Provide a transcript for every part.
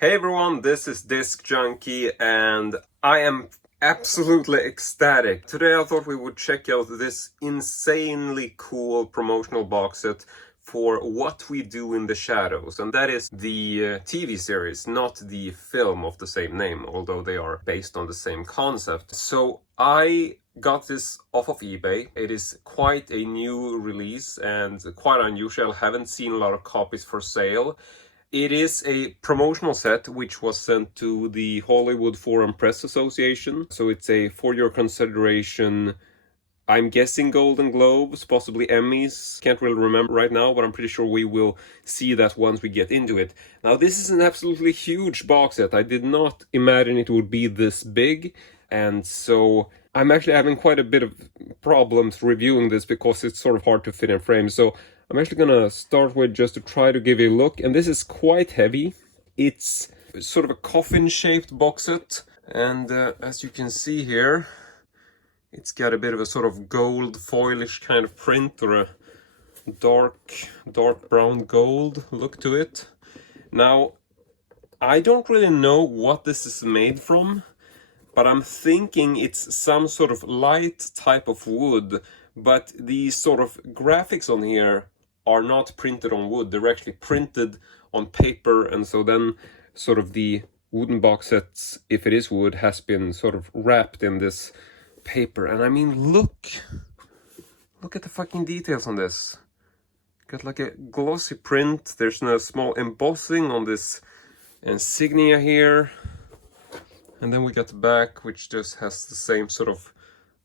Hey everyone, this is Disc Junkie and I am absolutely ecstatic. Today I thought we would check out this insanely cool promotional box set for What We Do in the Shadows, and that is the TV series, not the film of the same name, although they are based on the same concept. So I got this off of eBay. It is quite a new release and quite unusual. I haven't seen a lot of copies for sale. It is a promotional set which was sent to the Hollywood Foreign Press Association. So it's for your consideration, I'm guessing Golden Globes, possibly Emmys. Can't really remember right now, but I'm pretty sure we will see that once we get into it. Now, this is an absolutely huge box set. I did not imagine it would be this big. And so I'm actually having quite a bit of problems reviewing this because it's sort of hard to fit in frames. So I'm actually gonna start with just to try to give you a look, and this is quite heavy. It's sort of a coffin-shaped box set, and as you can see here, it's got a bit of a sort of gold foilish kind of print, or a dark brown gold look to it. Now, I don't really know what this is made from, but I'm thinking it's some sort of light type of wood, but the sort of graphics on here are not printed on wood. They're actually printed on paper, and so then sort of the wooden box sets, if it is wood, has been sort of wrapped in this paper. And I mean, look at the fucking details on this. Got like a glossy print. There's a small embossing on this insignia here. And then we got the back, which just has the same sort of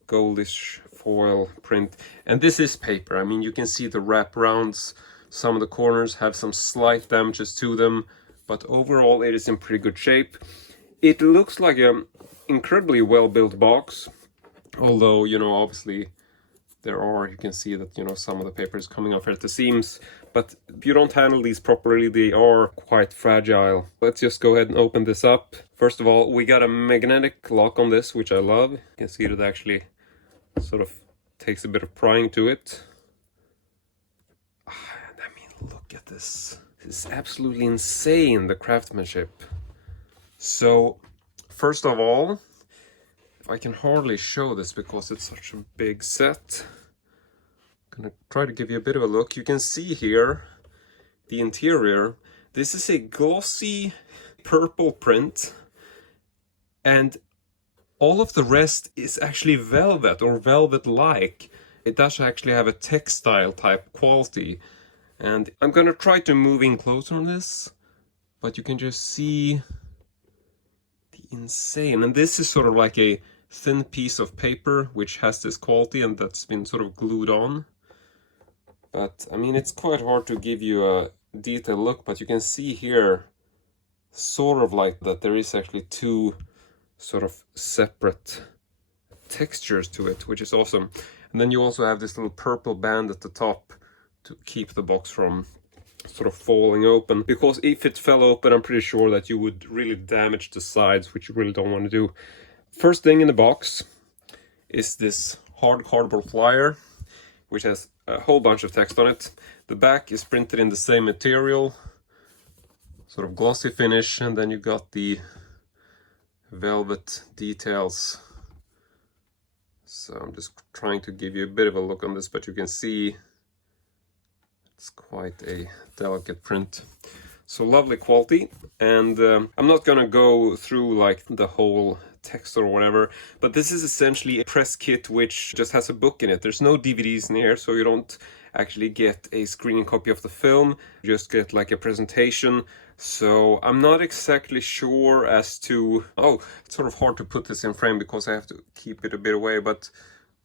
goldish foil print. And this is paper. I mean, you can see the wraparounds. Some of the corners have some slight damages to them, but overall it is in pretty good shape. It looks like an incredibly well-built box, although, you know, obviously you can see that, you know, some of the paper is coming off at the seams, but if you don't handle these properly, they are quite fragile. Let's just go ahead and open this up. First of all, we got a magnetic lock on this, which I love. You can see that it actually sort of takes a bit of prying to it. And I mean, look at this. This is absolutely insane, the craftsmanship. So, first of all, I can hardly show this because it's such a big set. I'm gonna try to give you a bit of a look. You can see here the interior. This is a glossy purple print, and all of the rest is actually velvet or velvet-like. It does actually have a textile type quality. And I'm gonna try to move in closer on this, but you can just see the insane. And this is sort of like a thin piece of paper which has this quality, and that's been sort of glued on. But I mean, it's quite hard to give you a detailed look, but you can see here sort of like that there is actually two sort of separate textures to it, which is awesome. And then you also have this little purple band at the top to keep the box from sort of falling open, because if it fell open, I'm pretty sure that you would really damage the sides, which you really don't want to do. First thing in the box is this hard cardboard flyer, which has a whole bunch of text on it. The back is printed in the same material, sort of glossy finish, and then you got the velvet details. So I'm just trying to give you a bit of a look on this, but you can see it's quite a delicate print. So lovely quality, and I'm not gonna go through like the whole text or whatever, but this is essentially a press kit which just has a book in it. There's no DVDs in here, so you don't actually get a screening copy of the film, you just get like a presentation. So I'm not exactly sure as to... Oh, it's sort of hard to put this in frame because I have to keep it a bit away, but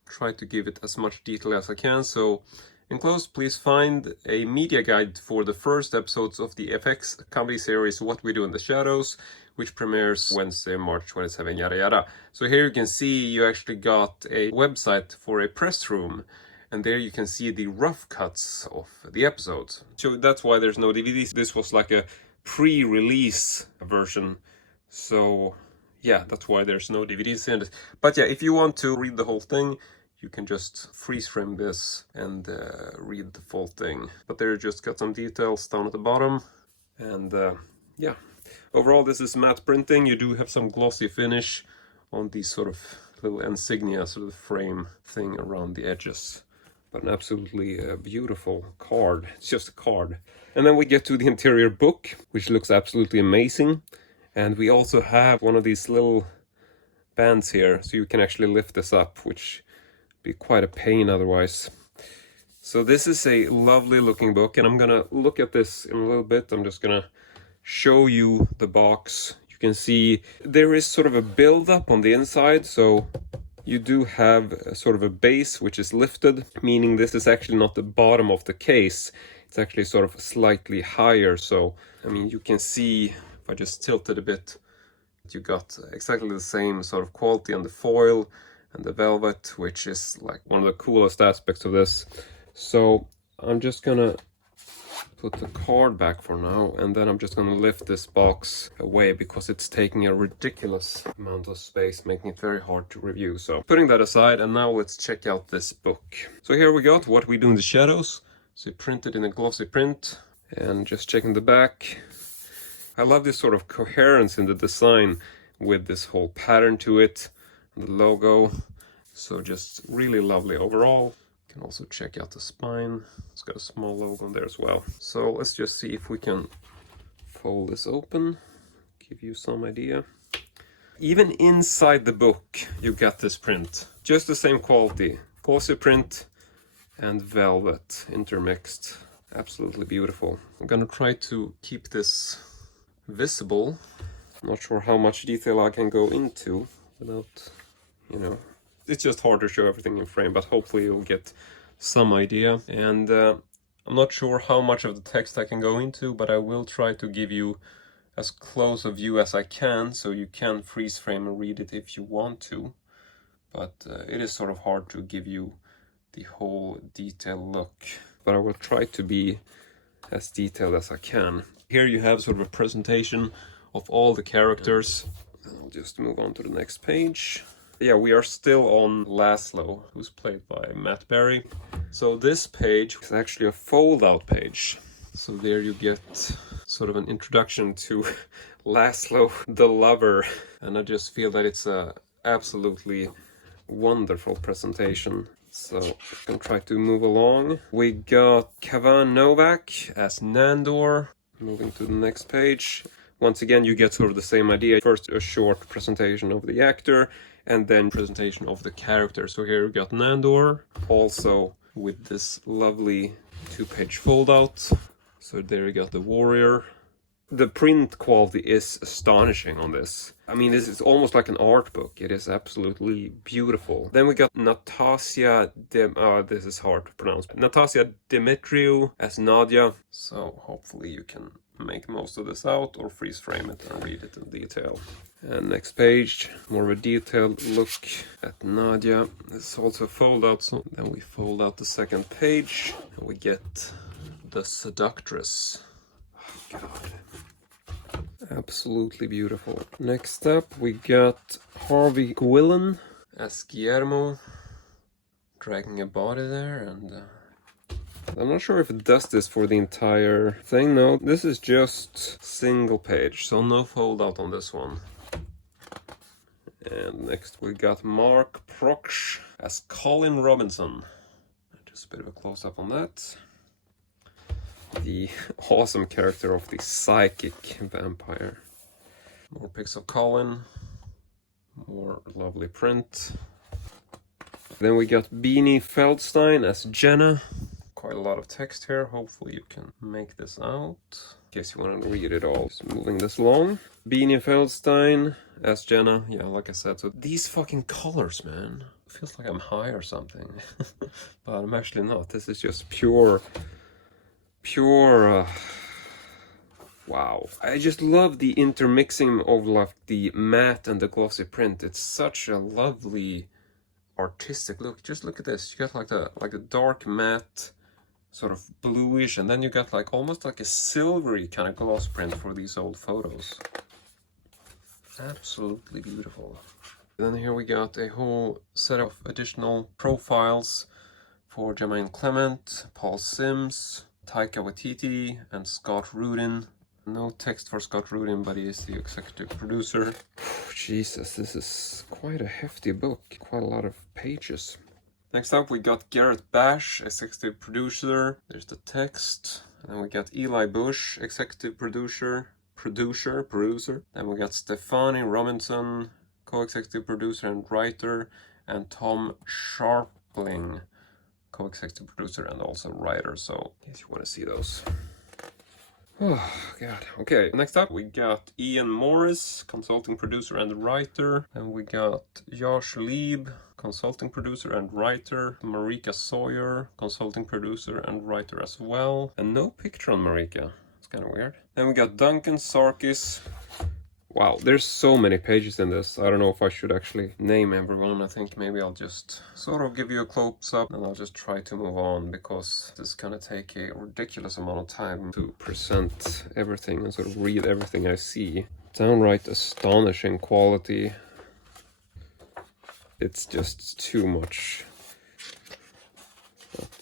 try to give it as much detail as I can. So enclosed, please find a media guide for the first episodes of the FX comedy series What We Do in the Shadows, which premieres Wednesday, March 27, yada yada. So here you can see you actually got a website for a press room, and there you can see the rough cuts of the episodes. So that's why there's no DVDs. This was like a pre-release version, so yeah, that's why there's no DVDs in it. But yeah, if you want to read the whole thing, you can just freeze frame this and read the full thing. But there you just got some details down at the bottom, and yeah, Overall, this is matte printing. You do have some glossy finish on these sort of little insignia, sort of frame thing around the edges. But an absolutely beautiful card. It's just a card. And then we get to the interior book, which looks absolutely amazing. And we also have one of these little bands here, so you can actually lift this up, which would be quite a pain otherwise. So this is a lovely looking book, and I'm gonna look at this in a little bit. I'm just gonna show you the box. You can see there is sort of a build-up on the inside, so you do have a sort of a base which is lifted, meaning this is actually not the bottom of the case. It's actually sort of slightly higher. So, I mean, you can see, if I just tilt it a bit, you got exactly the same sort of quality on the foil and the velvet, which is like one of the coolest aspects of this. So I'm just gonna put the card back for now, and then I'm just gonna lift this box away because it's taking a ridiculous amount of space, making it very hard to review. So putting that aside, and now let's check out this book. So here we got What We Do in the Shadows. So printed in a glossy print, and just checking the back. I love this sort of coherence in the design with this whole pattern to it, and the logo. So just really lovely overall. You can also check out the spine. It's got a small logo on there as well. So let's just see if we can fold this open, give you some idea. Even inside the book, you got this print. Just the same quality. Glossy print and velvet intermixed. Absolutely beautiful. I'm gonna try to keep this visible. I'm not sure how much detail I can go into without, you know, it's just hard to show everything in frame, but hopefully you'll get some idea. And I'm not sure how much of the text I can go into, but I will try to give you as close a view as I can, so you can freeze frame and read it if you want to. But it is sort of hard to give you the whole detailed look. But I will try to be as detailed as I can. Here you have sort of a presentation of all the characters. I'll just move on to the next page. Yeah, we are still on Laszlo, who's played by Matt Berry. So this page is actually a fold-out page. So there you get sort of an introduction to Laszlo the Lover. And I just feel that it's a absolutely wonderful presentation. So I'm gonna try to move along. We got Kavan Novak as Nandor. Moving to the next page. Once again, you get sort of the same idea. First, a short presentation of the actor, and then presentation of the character. So here we got Nandor, also with this lovely 2-page fold-out. So there you got the warrior. The print quality is astonishing on this. I mean, this is almost like an art book. It is absolutely beautiful. Then we got Natasha this is hard to pronounce. Natasha Dimitriou as Nadia. So hopefully you can make most of this out or freeze frame it and read it in detail. And next page, more of a detailed look at Nadia. This is also fold out, so then we fold out the second page and we get the seductress. Oh God. Absolutely beautiful. Next up, we got Harvey Gwillan as Guillermo, dragging a body there, and I'm not sure if it does this for the entire thing. No, this is just single page, so no fold out on this one. And next we got Mark Proksch as Colin Robinson. Just a bit of a close-up on that. The awesome character of the psychic vampire. More pics of Colin. More lovely print. Then we got Beanie Feldstein as Jenna. Quite a lot of text here. Hopefully you can make this out. In case you want to read it all. Just moving this along. Beanie Feldstein as Jenna. Yeah, like I said. So these fucking colors, man. It feels like I'm high or something. But I'm actually not. This is just pure... wow. I just love the intermixing of like the matte and the glossy print. It's such a lovely artistic look. Just look at this. You got like a dark matte, sort of bluish, and then you got like almost like a silvery kind of gloss print for these old photos. Absolutely beautiful. And then here we got a whole set of additional profiles for Jermaine Clement, Paul Sims, Taika Waititi, and Scott Rudin. No text for Scott Rudin, but he is the executive producer. Jesus, this is quite a hefty book. Quite a lot of pages. Next up, we got Garrett Bash, executive producer. There's the text. And then we got Eli Bush, executive producer. Then we got Stefani Robinson, co-executive producer and writer. And Tom Sharpling, co-executive producer and also writer. So, in case you want to see those. Oh, God. Okay, next up we got Ian Morris, consulting producer and writer. And we got Josh Lieb, consulting producer and writer. Marika Sawyer, consulting producer and writer as well. And no picture on Marika. It's kind of weird. Then we got Duncan Sarkis. Wow, there's so many pages in this. I don't know if I should actually name everyone. I think maybe I'll just sort of give you a close-up and I'll just try to move on because this is gonna take a ridiculous amount of time to present everything and sort of read everything I see. Downright astonishing quality. It's just too much.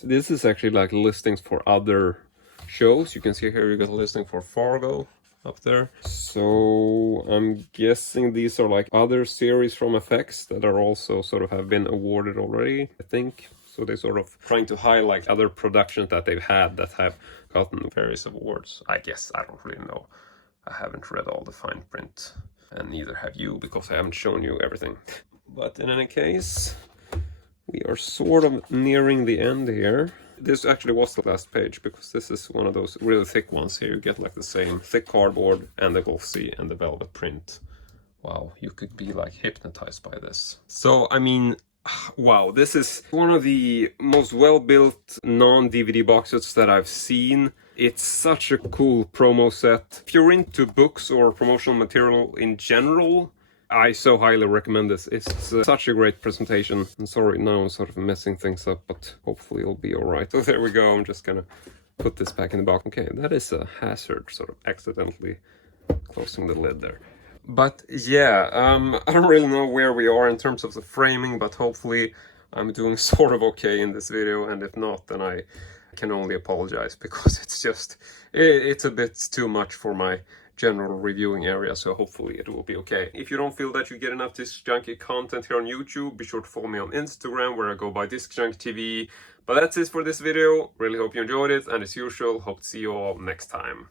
This is actually like listings for other shows. You can see here you got a listing for Fargo up there. So I'm guessing these are like other series from FX that are also sort of have been awarded already, I think. So they're sort of trying to highlight other productions that they've had that have gotten various awards. I guess, I don't really know. I haven't read all the fine print, and neither have you because I haven't shown you everything. But in any case, we are sort of nearing the end here. This actually was the last page because this is one of those really thick ones here. You get like the same thick cardboard and the Gulf Sea and the velvet print. Wow, you could be like hypnotized by this. So, I mean, wow, this is one of the most well-built non-DVD boxes that I've seen. It's such a cool promo set. If you're into books or promotional material in general, I so highly recommend this. It's such a great presentation. I'm sorry, now I'm sort of messing things up, but hopefully it'll be alright. So there we go, I'm just gonna put this back in the box. Okay, that is a hazard, sort of accidentally closing the lid there. But yeah, I don't really know where we are in terms of the framing, but hopefully I'm doing sort of okay in this video, and if not, then I can only apologize because it's just, it's a bit too much for my general reviewing area, so hopefully it will be okay. If you don't feel that you get enough Disc Junkie content here on YouTube, be sure to follow me on Instagram where I go by discjunkietv. But that's it for this video. Really hope you enjoyed it, and as usual, hope to see you all next time.